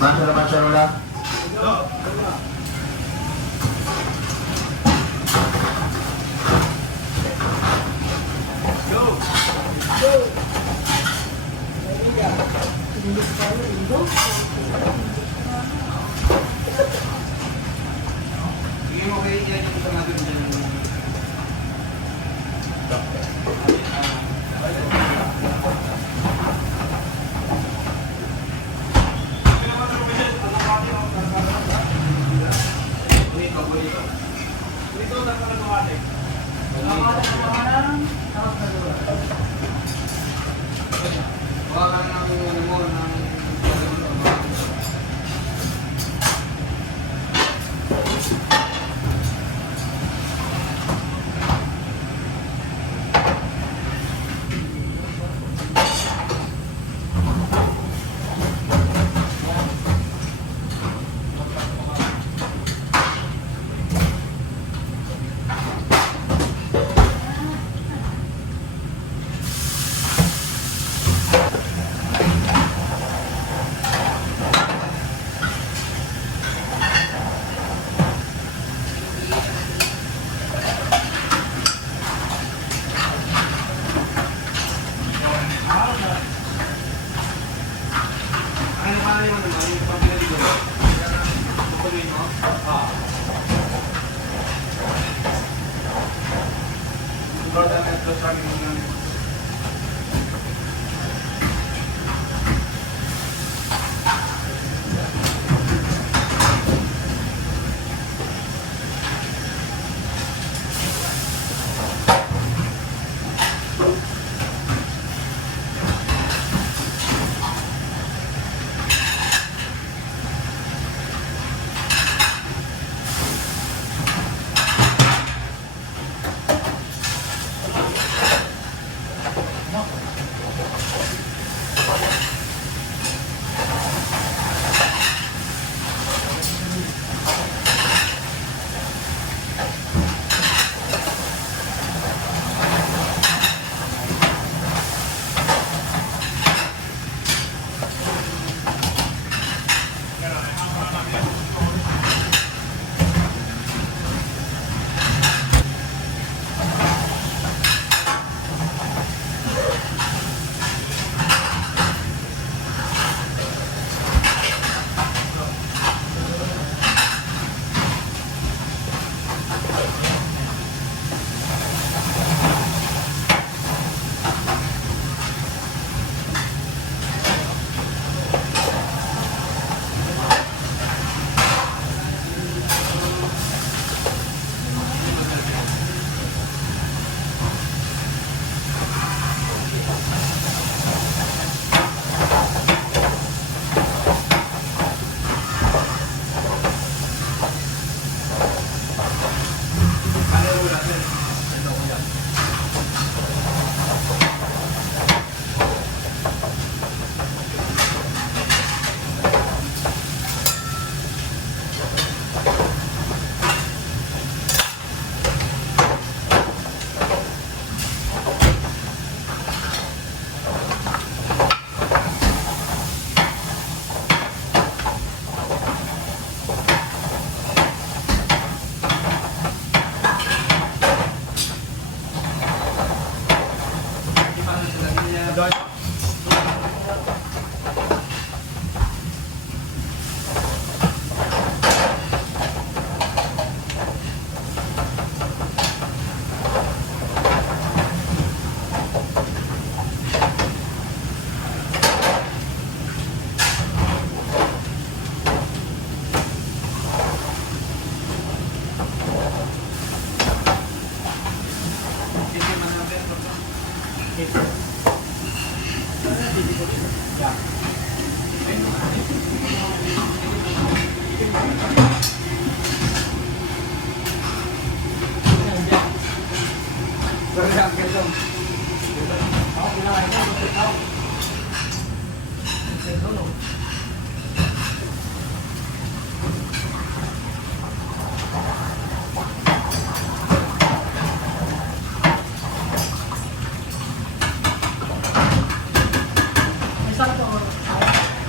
Mansa naman siya wala.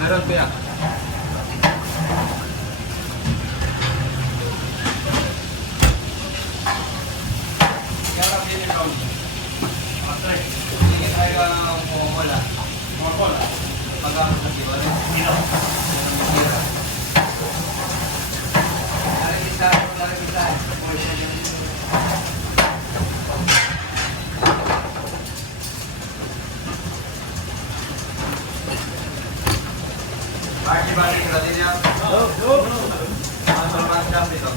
Meron kuya. Balik natin yan. Ang mas dami ito.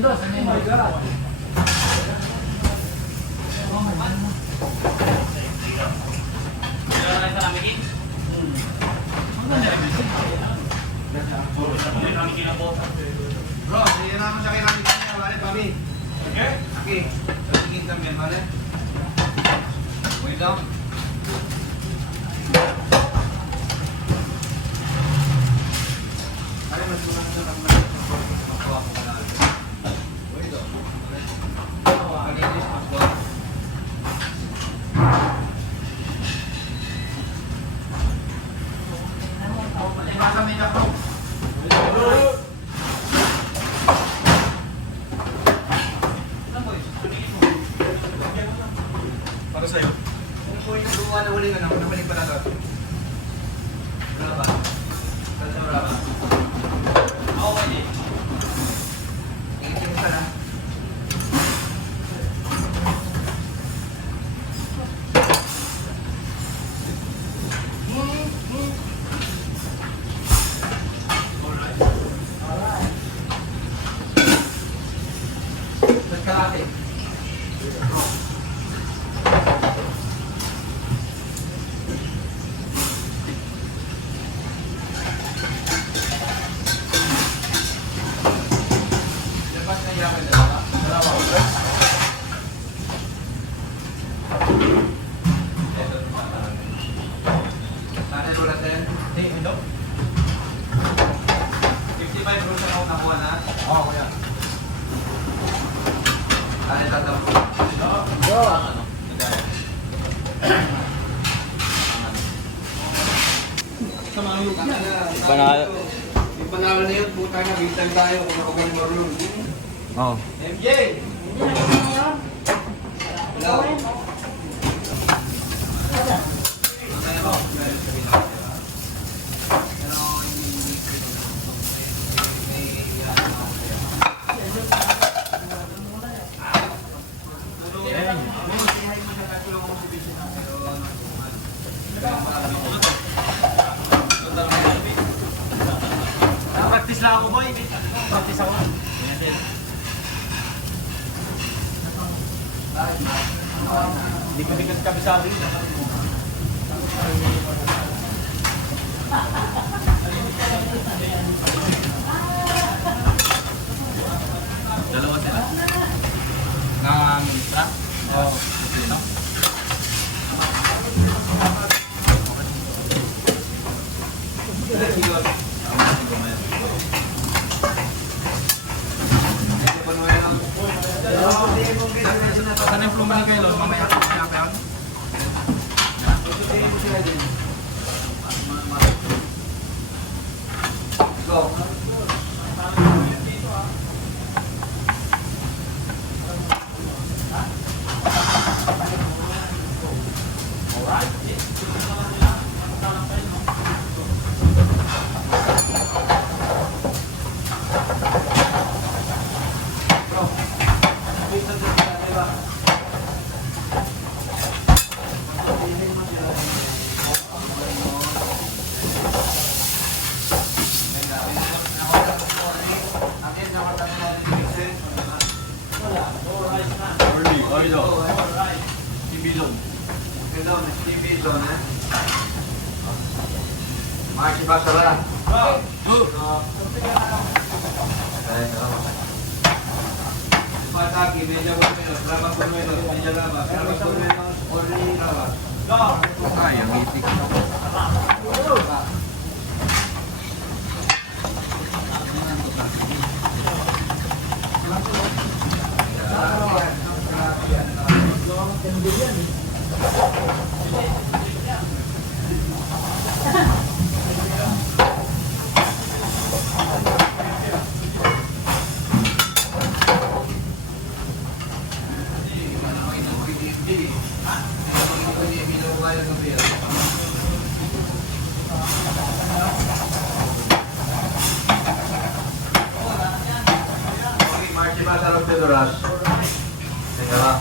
Windows, ano yung God? Bro, hindi naman siya kailangan niya. Bale, Bobby. Okay? Okay. Tingin lang yan, bale. Wait lang. Bale, mas muna sa magkuha ko ka na. Wait lang. Pag-English, mas muna. Baka may nakaw. Para sa'yo. Kung po yung gumawa na huling ano, nabalik pa na to. Wala ba? Wala ba? Ako ba niya? Iitin ka na. Kalate. Dapat na yakin dalawa. Dalawa. Nanay ulat din. Hindi. 55 rules ako nakuha na. Oo, kuya. Ano tatapos? Go! Panalo. Yung panalo na yun, puta na, bintang tayo kung nakagaling marunong. Oo. MJ! Hello? Ano mo? Practice lang ako, boy. Practice ako. Dikit-dikit kami sa akin. Dalawa sila. Nang-ministra? Oo. Sino? Saan yung plumba kayo? Mamaya ako pinapayag. Go. Marci pasarlah. Pataki, meja bermeno, drama bermeno, meja drama bermeno, only drama. Ah, yang itik. Marci pasarlah ke Doras. Segala.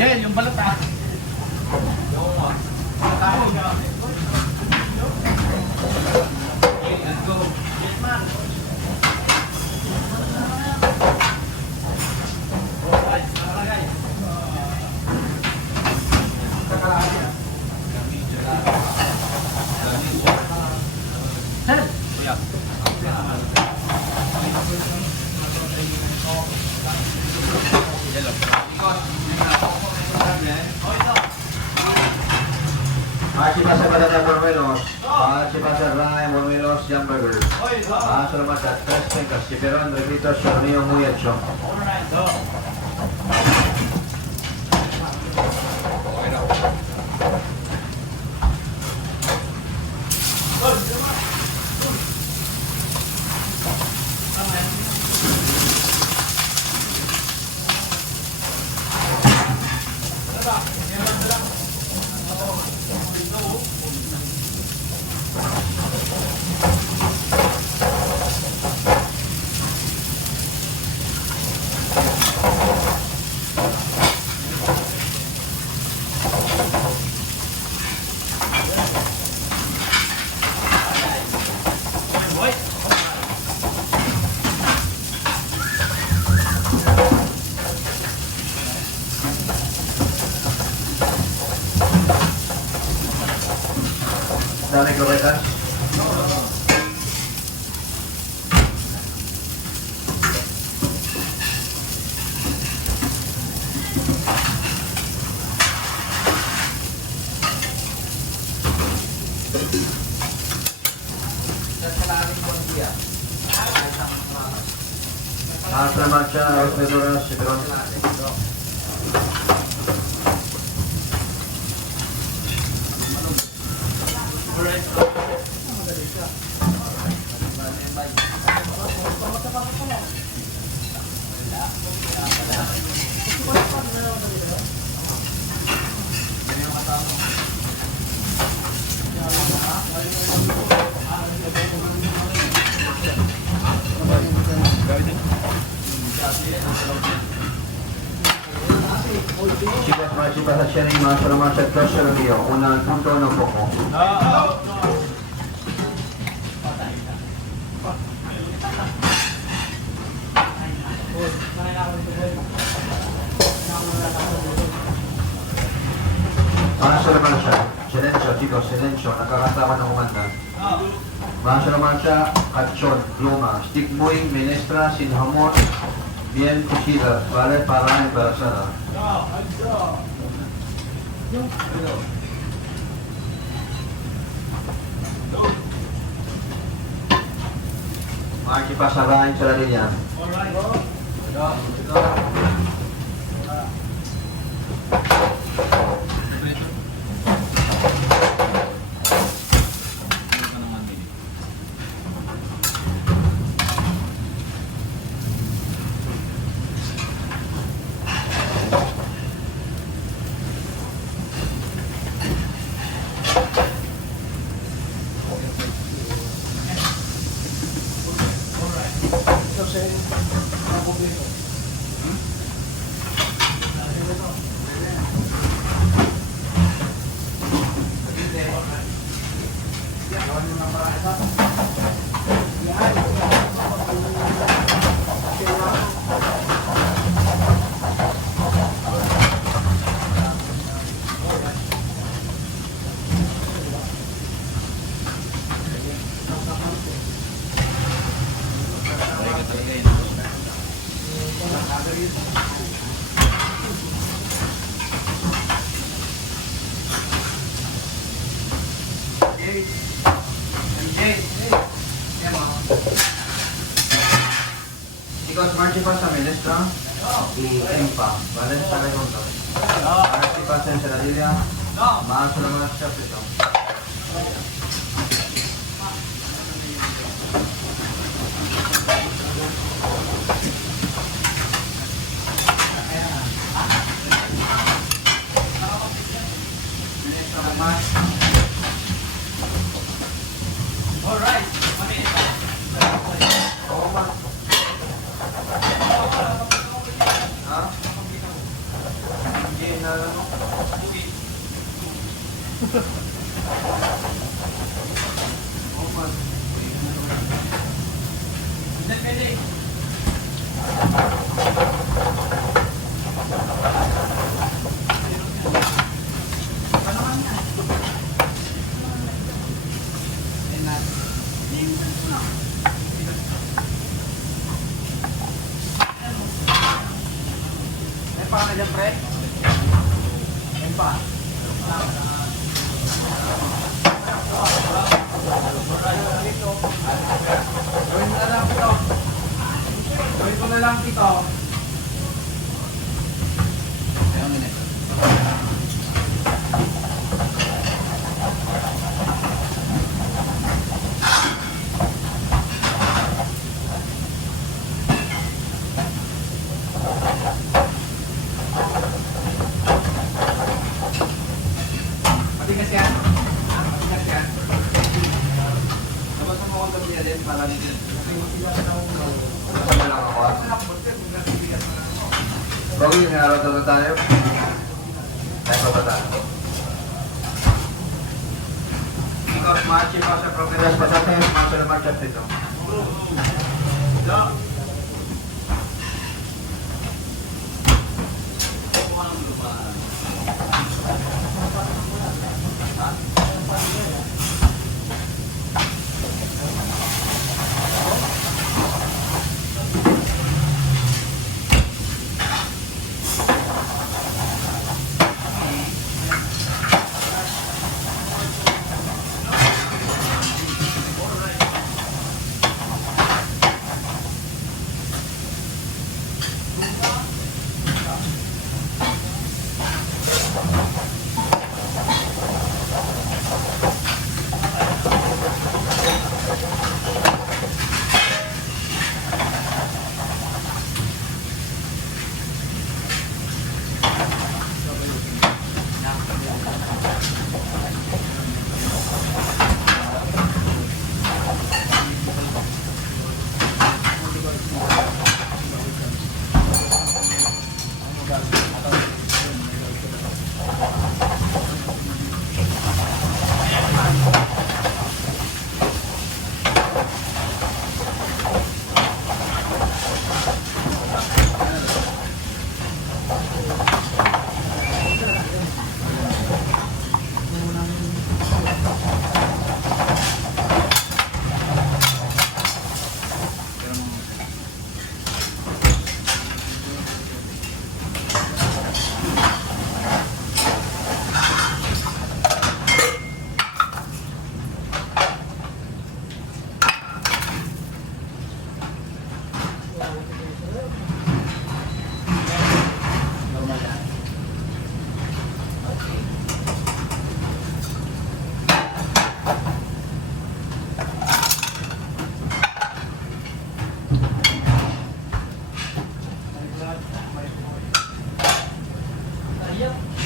Yan, yung balat ah. Daniel Monumelos. Mahal si Pastor Ryan Monumelos, Jamburger. Mahal sa lamat at Tres Pencas, si Peron, Requito, Sarnio, Muyacho. Dami kroketas. Mahal sa lamat siya, Osmedoras, si Peron. Chicas, participa sa Sherry, mahal sa lamat siya, Dos Sergio. Unang punto ng Poco. Mahal sa lamat siya, Silencio, chicos, Silencio, nakakatawa ng kumanda. Mahal sa lamat siya, Kachon, Luma, Stick Boy, Minestra, Sinhamon, bien cocida, vale para embarazada. Makikipasarahin sa linya. Chicos, participa sa Minestra y Empa, ¿vale? Sale con todo. Participa sa Ensaladilla, más o menos se apretó. Paano dyan, pre? Empa. Gawin ko na lang dito. Matigas yan? Matigas yan? Tapos mo akong tabi din para nito. Kasama lang ako. Bagay, may araw daw na tayo. Tayo pa ba tayo? Ikaw, march pa sa Yes, progress. pasate, marcha na marcha dito.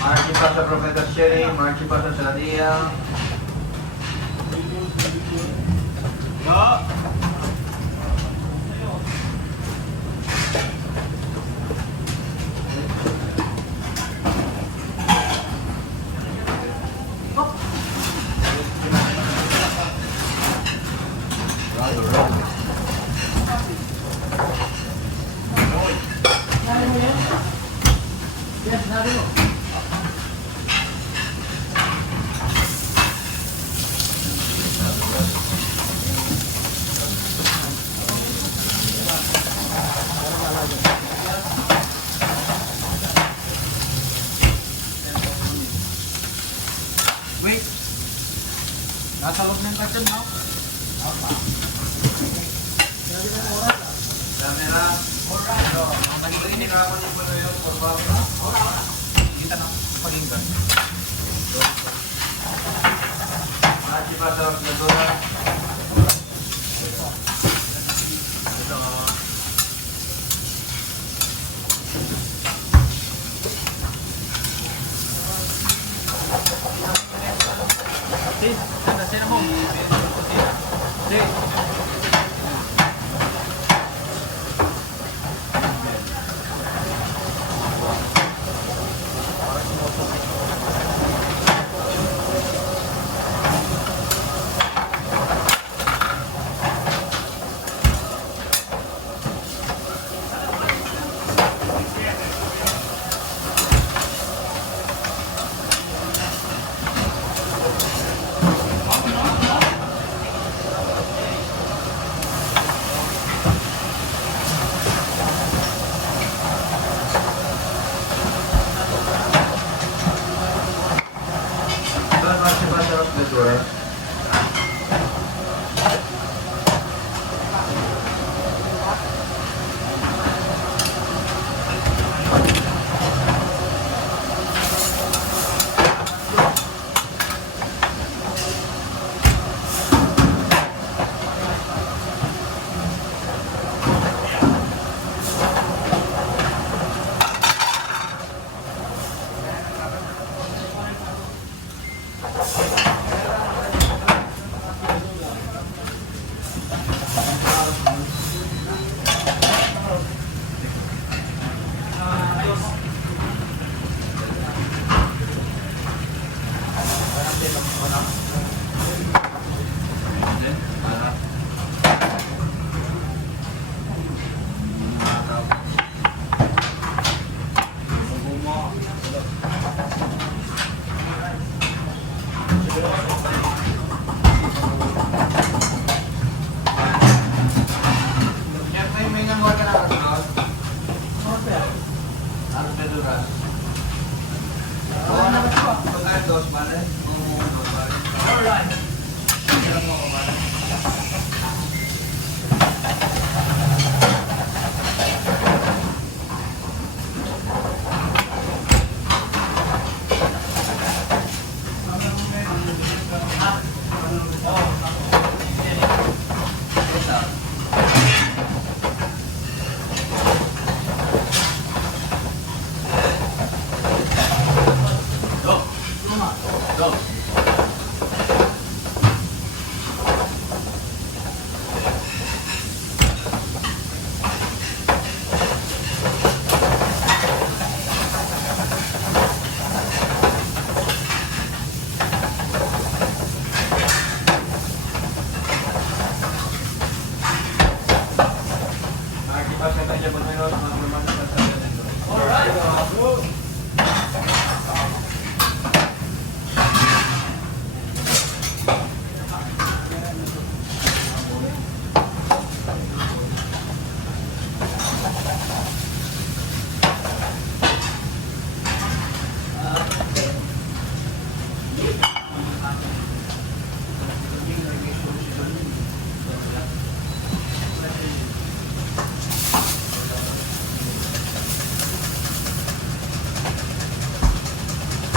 Marching pa sa Propeta Sherry, marching pa sa Saladia. Wait. Nasa loob ng carton, no? Camera. Alright. So, ang nagiging ako ni Puno yung formal. Kita na paginggan. Marching pa sa Gladura. Sis, nasa sena mo. Sis. dos, ¿vale? Dos, ¿vale? Alright.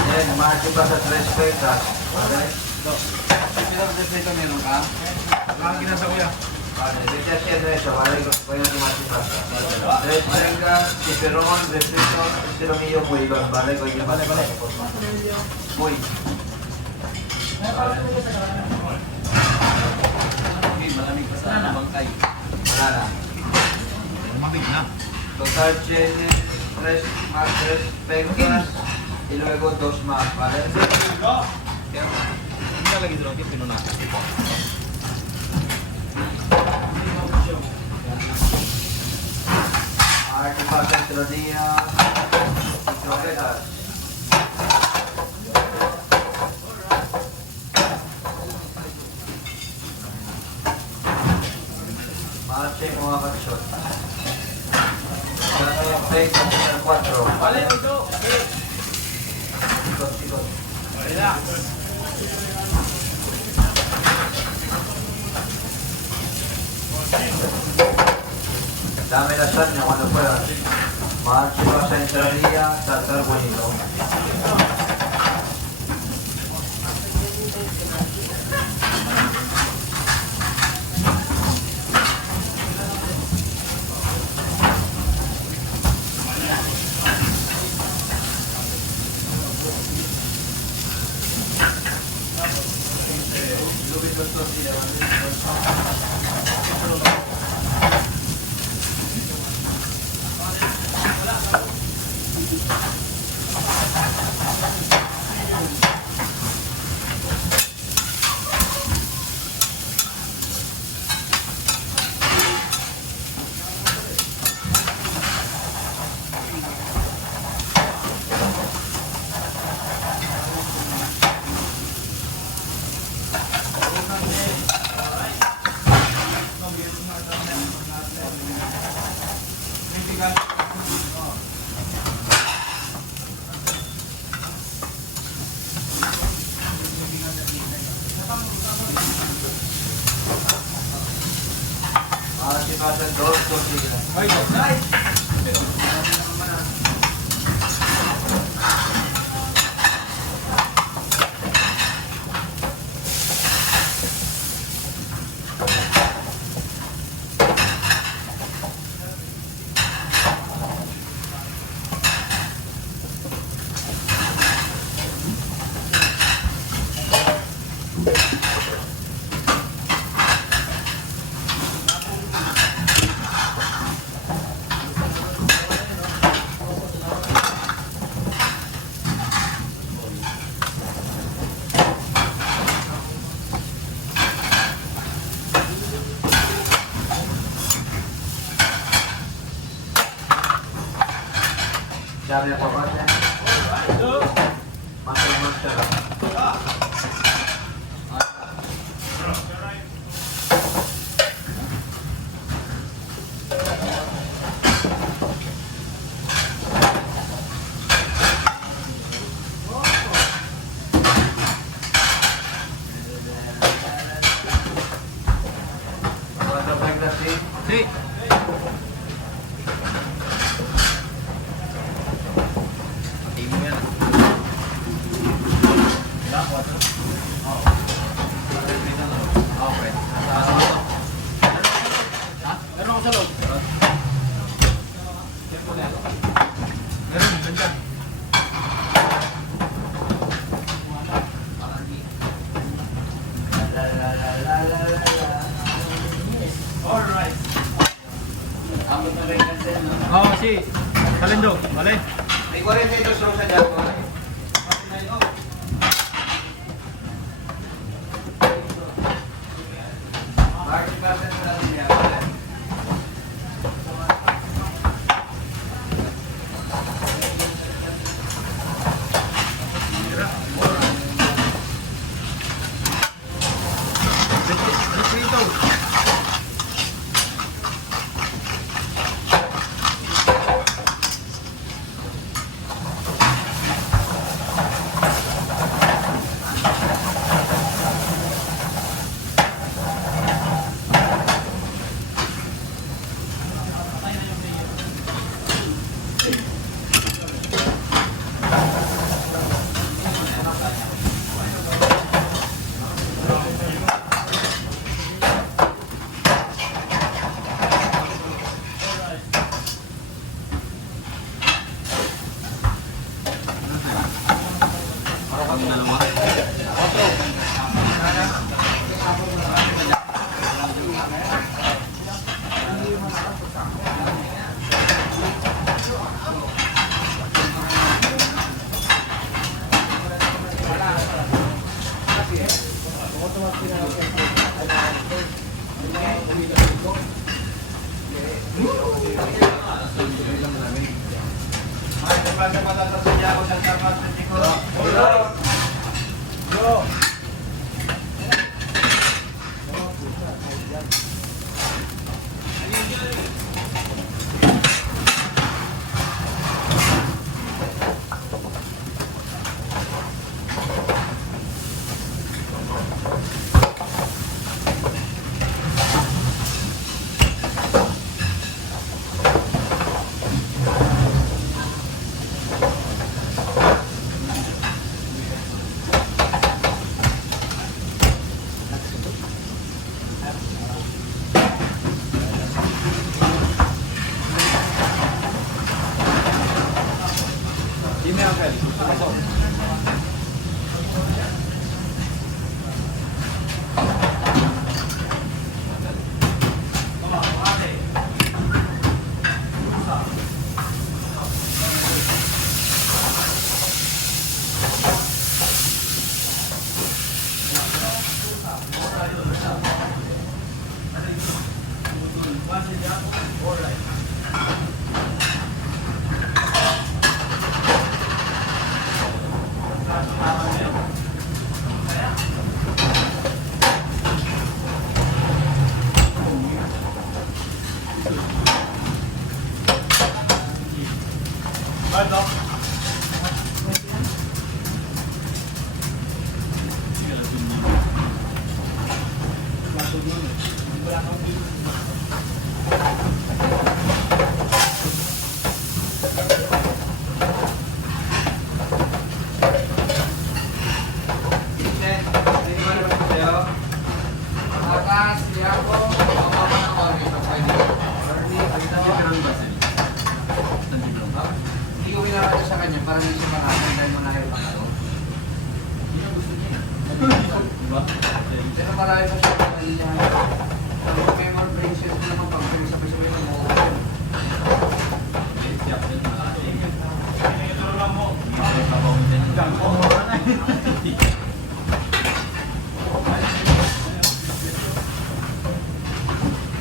Then, marching pa sa 3 petas. Vale? Ilang respeto meron ka? Lagi na sa kuya. Vale, vete haciendo eso, ¿vale? Voy a tomar tu pasta. 3 petas, chicharrón, refrito, estilomillo, builón, ¿vale? Vale, vale. Muy. Okay, malamig pa sa bangkay. Wala na. Lumabig na. Total tiene 3 más 3 petas y luego 2 más, ¿vale? Kaya, hindi na lagi doon. Pinunan natin. Aquí pasa el día. 5 petas. Marche mga kapsyon. 6 hasta 4. Balik ito. Ikot. Relax. Dame la saña cuando puedas. Marche vas a entradilla, tratar bonito. Ahora sí pasan 2 tortillas. Ay, nice. Sabi ako ba siya? Masal siya. 42 row sa dyan.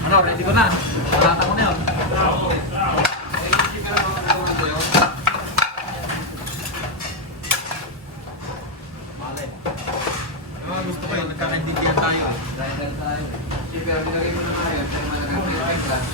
Ano, ready ko na. Malata ko na yun. Gusto ko yun, nagkakaintindihan tayo. Dahil tayo. Pero nilagay mo na tayo. Pero malagay lang.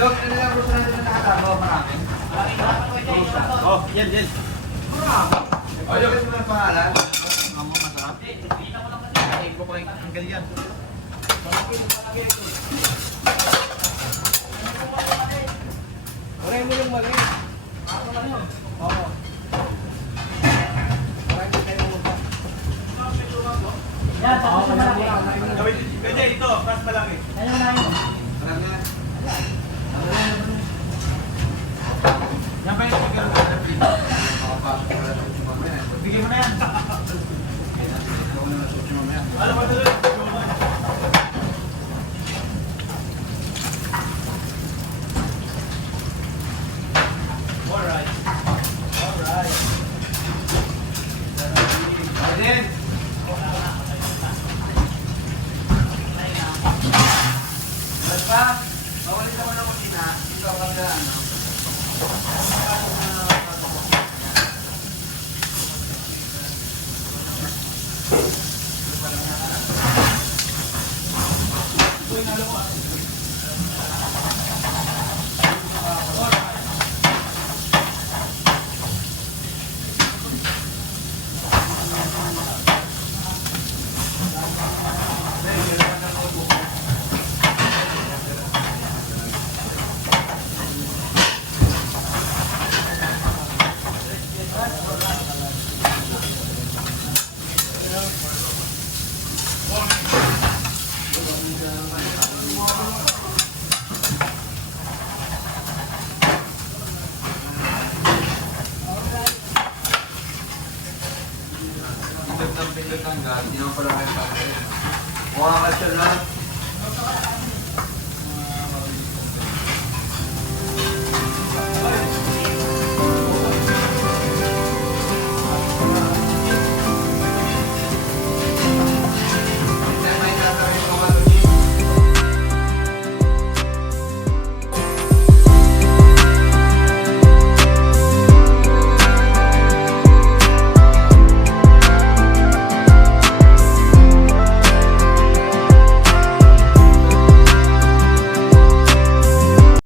Dok, ano lang gusto natin na nakatago? Marami. Oh, yan. O, Dok, gusto mo ng pangalan? Masarap. Ay, ko kay Angel yan. Maray mo yung mali. Oo. Maray mo kayo mo pa. Yan, tapos yung malaki. Pwede, ito, kas malaki. Ayun na yun. Marami yan. Yan ba yung pagkaroon? Makapasok ko na sa utsi mamaya. Bigyan mo na yan. Ikaw na sa utsi mamaya. Alam mo tuloy. Alright. Arjen! Basta, mawalit ako ng kusina. Ikaw ka sa ano. Pindot ng pindot hanggang, hindi naman pala kayo pagkain. Mukha ka siya na